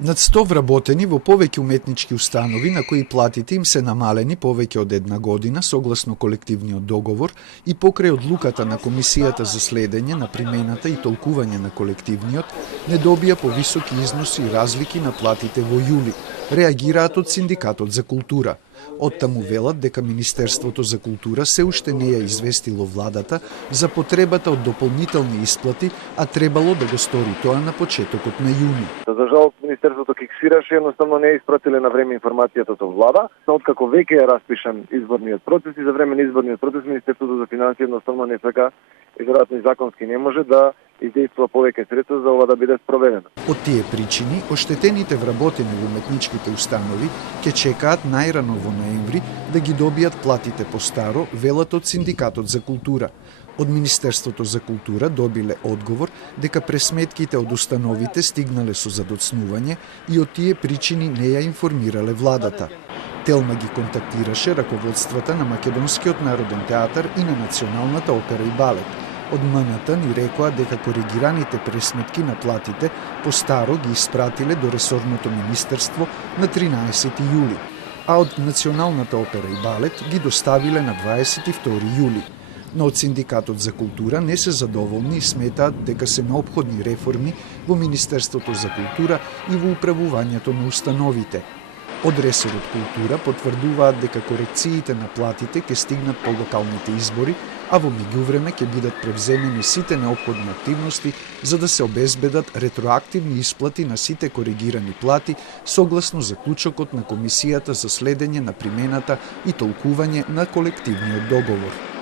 Над 100 вработени во повеќе уметнички установи на кои платите им се намалени повеќе од една година согласно колективниот договор и покрај одлуката на Комисијата за следење на примената и толкување на колективниот, не добија повисоки износи и разлики на платите во јули, реагираат од Синдикатот за култура. Оттаму велат дека Министерството за култура се уште не ја известило владата за потребата од дополнителни исплати, а требало да го стори тоа на почетокот на јуни. За жал, Министерството киксираше, едноставно не испратиле на време информацијата со влада. Откако веќе е распишан изборниот процес и за време на изборниот процес Министерството за финансии едноставно не сака и веројатно и законски не може да издействува повеќе средства за ова да биде спроведено. Од тие причини, оштетените вработени во уметничките установи ќе чекаат најрано во ноември да ги добијат платите по старо, велат од Синдикатот за култура. Од Министерството за култура добиле одговор дека пресметките од установите стигнале со задоцнување и од тие причини не ја информирале владата. Телма ги контактираше раководствата на Македонскиот народен театар и на Националната опера и балет. Од МНТ ни рекоа дека коригираните пресметки на платите по старо ги испратиле до ресорното министерство на 13 јули, а од Националната опера и балет ги доставиле на 22 јули. Но од Синдикатот за култура не се задоволни и сметаат дека се неопходни реформи во Министерството за култура и во управувањето на установите. Од ресорот култура потврдуваат дека корекциите на платите ќе стигнат по локалните избори, а во меѓувреме ќе бидат превземени сите неопходни активности за да се обезбедат ретроактивни исплати на сите коригирани плати согласно заклучокот на Комисијата за следење на примената и толкување на колективниот договор.